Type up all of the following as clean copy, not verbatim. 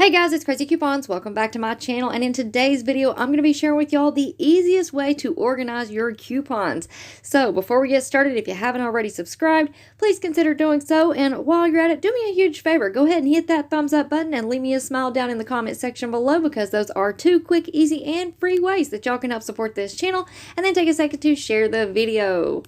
Hey guys, it's Craz-E Coupons. Welcome back to my channel, and in today's video I'm going to be sharing with y'all the easiest way to organize your coupons. So before we get started, if you haven't already subscribed, please consider doing so, and while you're at it, do me a huge favor. Go ahead and hit that thumbs up button and leave me a smile down in the comment section below, because those are two quick, easy, and free ways that y'all can help support this channel. And then take a second to share the video.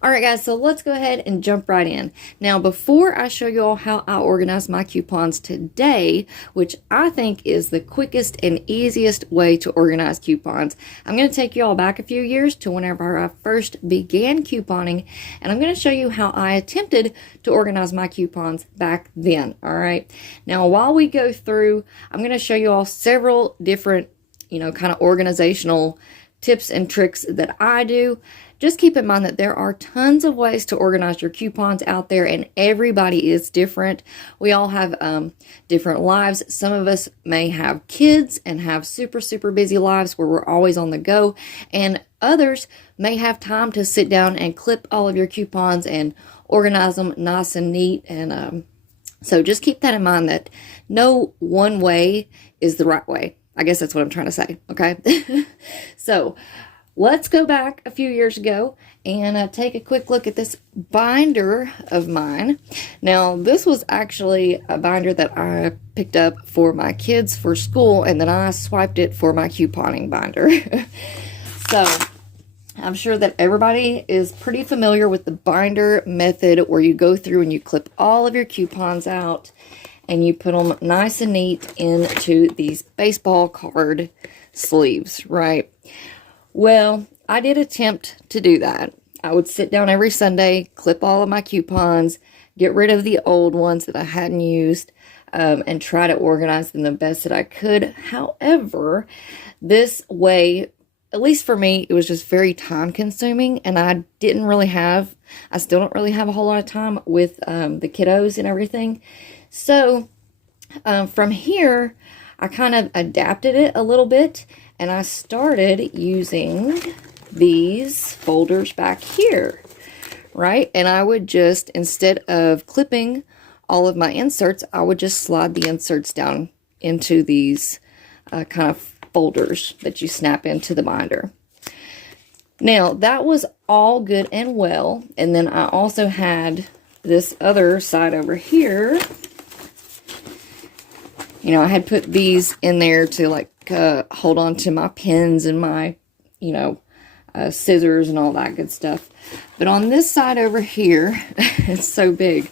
Alright guys, so let's go ahead and jump right in. Now before I show you all how I organize my coupons today, which I think is the quickest and easiest way to organize coupons, I'm going to take you all back a few years to whenever I first began couponing, and I'm going to show you how I attempted to organize my coupons back then. Alright, now while we go through, I'm going to show you all several different, kind of organizational tips and tricks that I do. Just keep in mind that there are tons of ways to organize your coupons out there, and everybody is different. We all have different lives. Some of us may have kids and have super busy lives where we're always on the go, and others may have time to sit down and clip all of your coupons and organize them nice and neat. And so just keep that in mind, that no one way is the right way. I guess that's what I'm trying to say, okay? So let's go back a few years ago and take a quick look at this binder of mine. Now, this was actually a binder that I picked up for my kids for school, and then I swiped it for my couponing binder. So I'm sure that everybody is pretty familiar with the binder method, where you go through and you clip all of your coupons out and you put them nice and neat into these baseball card sleeves, right? Well, I did attempt to do that. I would sit down every Sunday, clip all of my coupons, get rid of the old ones that I hadn't used, and try to organize them the best that I could. However, this way, at least for me, it was just very time consuming, and I still don't really have a whole lot of time with the kiddos and everything. So from here, I kind of adapted it a little bit, and I started using these folders back here, right? And I would just, instead of clipping all of my inserts, I would just slide the inserts down into these kind of folders that you snap into the binder. Now, that was all good and well. And then I also had this other side over here. I had put these in there to hold on to my pens and my, scissors and all that good stuff. But on this side over here, it's so big.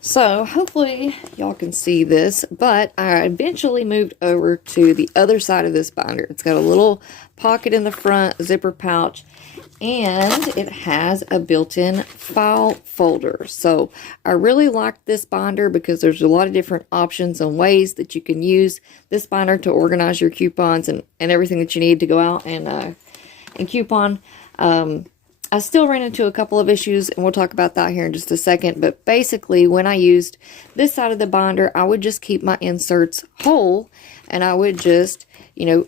So hopefully y'all can see this, but I eventually moved over to the other side of this binder. It's got a little pocket in the front, zipper pouch, and it has a built-in file folder. So I really like this binder because there's a lot of different options and ways that you can use this binder to organize your coupons and everything that you need to go out and coupon. I still ran into a couple of issues, and we'll talk about that here in just a second. But basically, when I used this side of the binder, I would just keep my inserts whole, and I would just,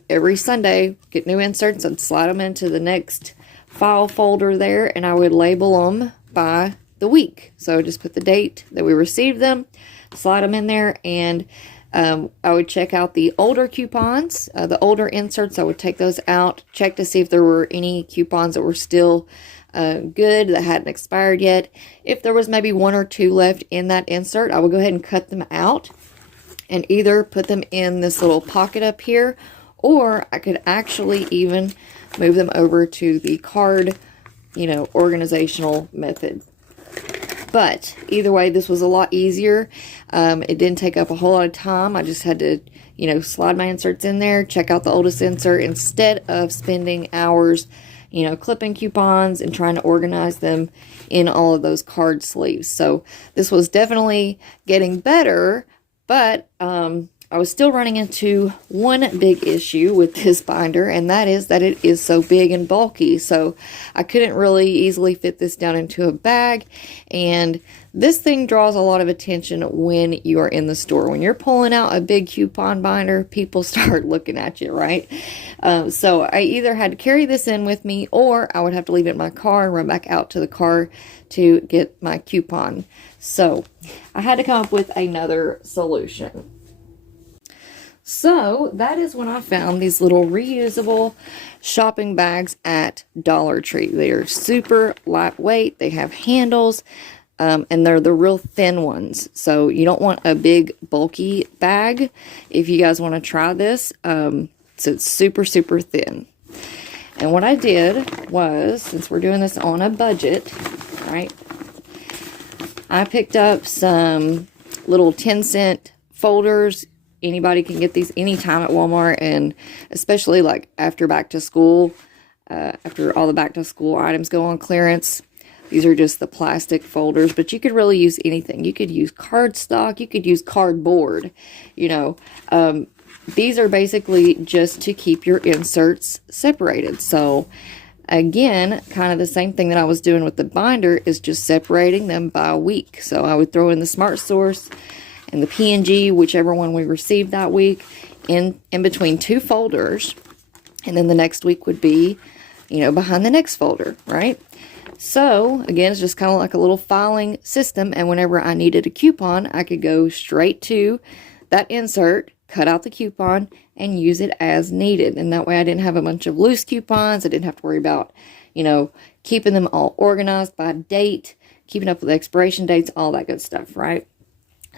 every Sunday get new inserts and slide them into the next file folder there, and I would label them by the week. So just put the date that we received them, slide them in there, and I would check out the older coupons, the older inserts. I would take those out, check to see if there were any coupons that were still good, that hadn't expired yet. If there was maybe one or two left in that insert, I would go ahead and cut them out and either put them in this little pocket up here, or I could actually even move them over to the card, organizational method. But either way, this was a lot easier. It didn't take up a whole lot of time. I just had to, slide my inserts in there, check out the oldest insert, instead of spending hours, clipping coupons and trying to organize them in all of those card sleeves. So this was definitely getting better, but I was still running into one big issue with this binder, and that is that it is so big and bulky. So I couldn't really easily fit this down into a bag, and this thing draws a lot of attention when you are in the store. When you're pulling out a big coupon binder, people start looking at you, right? So I either had to carry this in with me, or I would have to leave it in my car and run back out to the car to get my coupon. So I had to come up with another solution. So that is when I found these little reusable shopping bags at Dollar Tree. They are super lightweight. They have handles, and they're the real thin ones. So you don't want a big bulky bag if you guys want to try this. So it's super, super thin. And what I did was, since we're doing this on a budget, right, I picked up some little 10-cent folders. Anybody can get these anytime at Walmart, and especially like after back to school, after all the back to school items go on clearance. These are just the plastic folders, but you could really use anything. You could use cardstock, you could use cardboard, you know. These are basically just to keep your inserts separated. So again, kind of the same thing that I was doing with the binder is just separating them by week. So I would throw in the Smart Source and the P&G, whichever one we received that week, in between two folders. And then the next week would be, you know, behind the next folder, right? So again, it's just kind of like a little filing system. And whenever I needed a coupon, I could go straight to that insert, cut out the coupon, and use it as needed. And that way I didn't have a bunch of loose coupons. I didn't have to worry about, you know, keeping them all organized by date, keeping up with expiration dates, all that good stuff, right?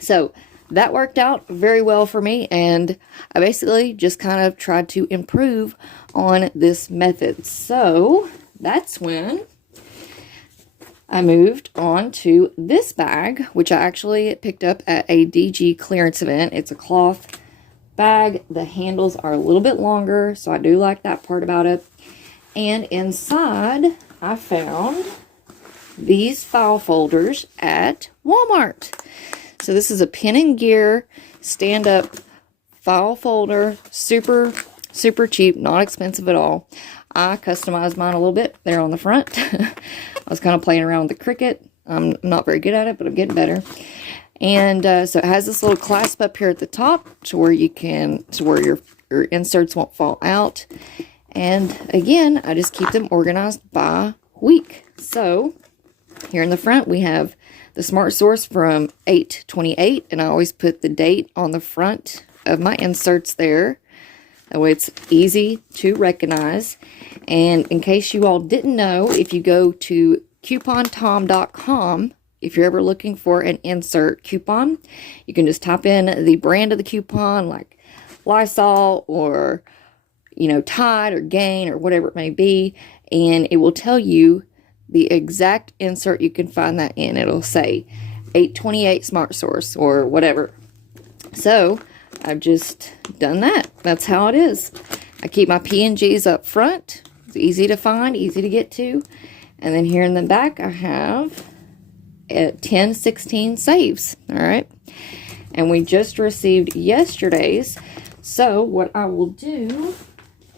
So that worked out very well for me, and I basically just kind of tried to improve on this method. So that's when I moved on to this bag, which I actually picked up at a DG clearance event. It's a cloth bag. The handles are a little bit longer, so I do like that part about it. And inside, I found these file folders at Walmart. So this is a Pen and Gear stand-up file folder. Super, super cheap, not expensive at all. I customized mine a little bit there on the front. I was kind of playing around with the Cricut. I'm not very good at it, but I'm getting better. And so it has this little clasp up here at the top to where you can, to where your inserts won't fall out. And again, I just keep them organized by week. So here in the front, we have the Smart Source from 8/28, and I always put the date on the front of my inserts there. That way it's easy to recognize. And in case you all didn't know, if you go to coupontom.com, if you're ever looking for an insert coupon, you can just type in the brand of the coupon, like Lysol or, you know, Tide or Gain or whatever it may be, and it will tell you the exact insert you can find that in. It'll say 8/28 Smart Source or whatever. So I've just done that. That's how it is. I keep my P&Gs up front. It's easy to find, easy to get to. And then here in the back, I have 10/16 saves. All right. And we just received yesterday's. So what I will do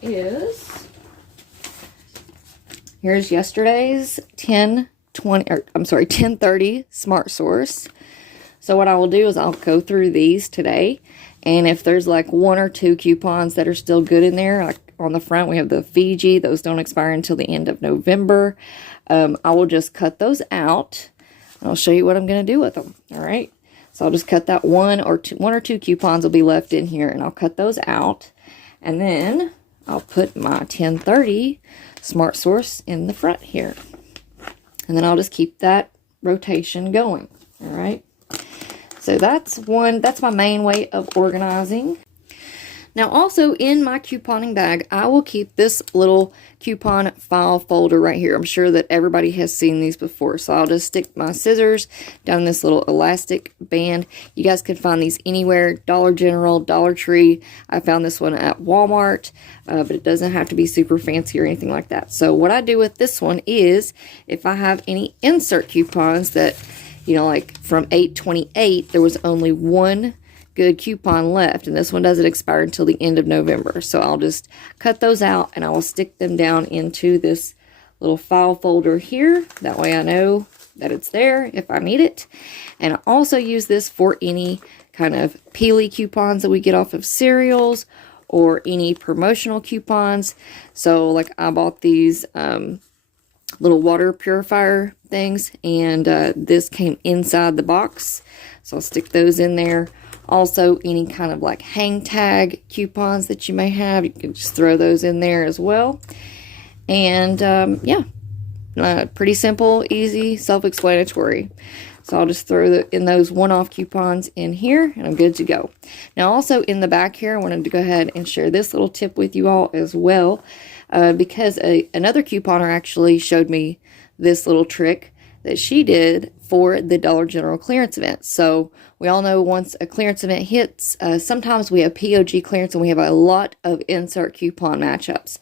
is, here's yesterday's 10/30 Smart Source. So what I will do is I'll go through these today, and if there's like one or two coupons that are still good in there, like on the front we have the Fiji, those don't expire until the end of November. I will just cut those out, and I'll show you what I'm going to do with them. All right. So I'll just cut that one or two coupons will be left in here, and I'll cut those out, and then I'll put my 10/30 Smart Source in the front here. And then I'll just keep that rotation going. All right. So that's my main way of organizing. Now also in my couponing bag, I will keep this little coupon file folder right here. I'm sure that everybody has seen these before. So I'll just stick my scissors down this little elastic band. You guys can find these anywhere, Dollar General, Dollar Tree. I found this one at Walmart, but it doesn't have to be super fancy or anything like that. So what I do with this one is, if I have any insert coupons that, you know, like from 8/28, there was only one good coupon left, and this one doesn't expire until the end of November. So I'll just cut those out, and I will stick them down into this little file folder here. That way I know that it's there if I need it. And I also use this for any kind of peely coupons that we get off of cereals or any promotional coupons. So like I bought these little water purifier things, and this came inside the box. So I'll stick those in there. Also, any kind of like hang tag coupons that you may have, you can just throw those in there as well. And yeah, pretty simple, easy, self-explanatory. So I'll just throw in those one-off coupons in here, and I'm good to go. Now also in the back here, I wanted to go ahead and share this little tip with you all as well, because another couponer actually showed me this little trick that she did for the Dollar General clearance event. So we all know once a clearance event hits, sometimes we have POG clearance and we have a lot of insert coupon matchups.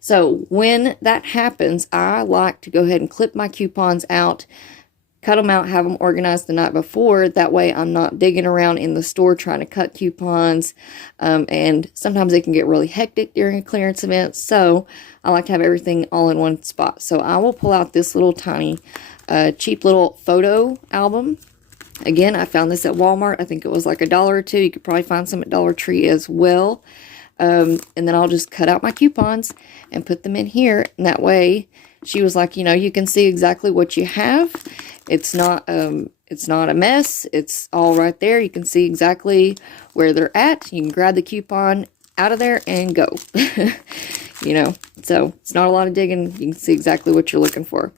So when that happens, I like to go ahead and clip my coupons out, cut them out, have them organized the night before. That way I'm not digging around in the store trying to cut coupons. And sometimes it can get really hectic during a clearance event. So I like to have everything all in one spot. So I will pull out this little tiny, cheap little photo album. Again, I found this at Walmart. I think it was like $1 or $2. You could probably find some at Dollar Tree as well. And then I'll just cut out my coupons and put them in here. And that way, she was like, you know, you can see exactly what you have. It's not a mess. It's all right there. You can see exactly where they're at. You can grab the coupon out of there and go. You know, so it's not a lot of digging. You can see exactly what you're looking for.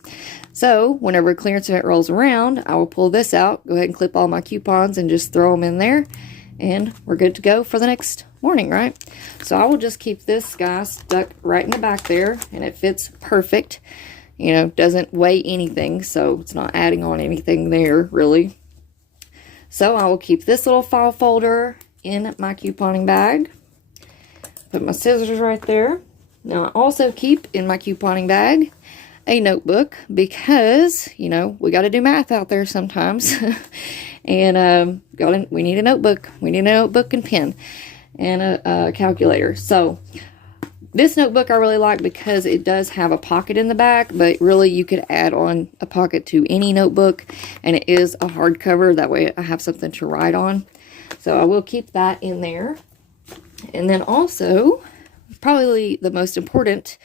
So whenever a clearance event rolls around, I will pull this out, go ahead and clip all my coupons and just throw them in there. And we're good to go for the next morning, right? So I will just keep this guy stuck right in the back there, and it fits perfect. You know, doesn't weigh anything, so it's not adding on anything there, really. So I will keep this little file folder in my couponing bag. Put my scissors right there. Now I also keep in my couponing bag a notebook because, you know, we got to do math out there sometimes. And we need a notebook. We need a notebook and pen and a calculator. So this notebook I really like because it does have a pocket in the back, but really you could add on a pocket to any notebook, and it is a hardcover. That way I have something to write on. So I will keep that in there. And then also, probably the most important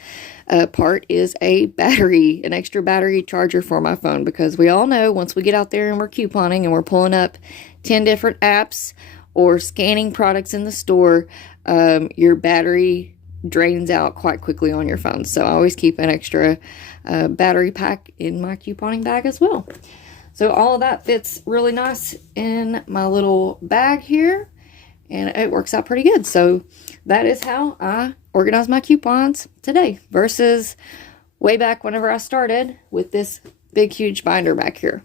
part is an extra battery charger for my phone, because we all know once we get out there and we're couponing and we're pulling up 10 different apps or scanning products in the store, your battery drains out quite quickly on your phone. So I always keep an extra battery pack in my couponing bag as well. So all of that fits really nice in my little bag here, and it works out pretty good. So that is how I organize my coupons today versus way back whenever I started with this big, huge binder back here.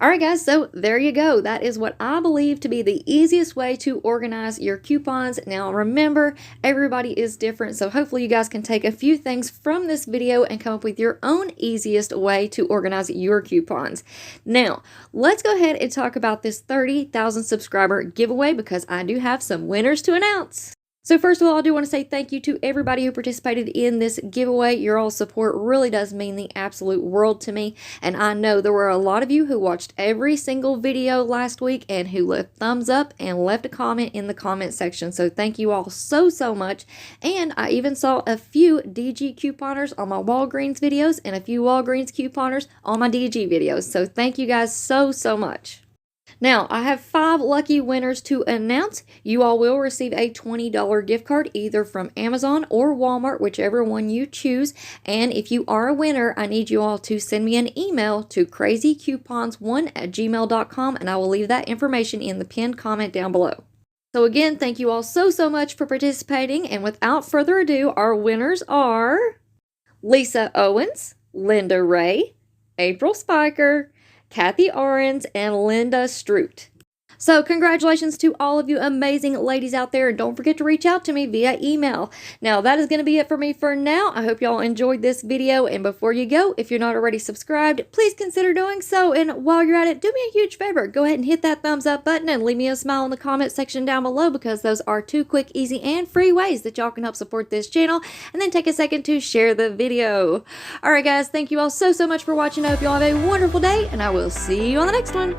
All right, guys, so there you go. That is what I believe to be the easiest way to organize your coupons. Now, remember, everybody is different, so hopefully you guys can take a few things from this video and come up with your own easiest way to organize your coupons. Now, let's go ahead and talk about this 30,000 subscriber giveaway, because I do have some winners to announce. So first of all, I do want to say thank you to everybody who participated in this giveaway. Your all support really does mean the absolute world to me. And I know there were a lot of you who watched every single video last week and who left thumbs up and left a comment in the comment section. So thank you all so, so much. And I even saw a few DG couponers on my Walgreens videos and a few Walgreens couponers on my DG videos. So thank you guys so, so much. Now, I have 5 lucky winners to announce. You all will receive a $20 gift card either from Amazon or Walmart, whichever one you choose. And if you are a winner, I need you all to send me an email to crazycoupons1@gmail.com, and I will leave that information in the pinned comment down below. So again, thank you all so, so much for participating. And without further ado, our winners are Lisa Owens, Linda Ray, April Spiker, Kathy Orange, and Linda Stroot. So congratulations to all of you amazing ladies out there, and don't forget to reach out to me via email. Now that is going to be it for me for now. I hope y'all enjoyed this video, and before you go, if you're not already subscribed, please consider doing so. And while you're at it, do me a huge favor, go ahead and hit that thumbs up button and leave me a smile in the comment section down below, because those are 2 quick, easy, and free ways that y'all can help support this channel. And then take a second to share the video. Alright guys, thank you all so, so much for watching. I hope y'all have a wonderful day, and I will see you on the next one.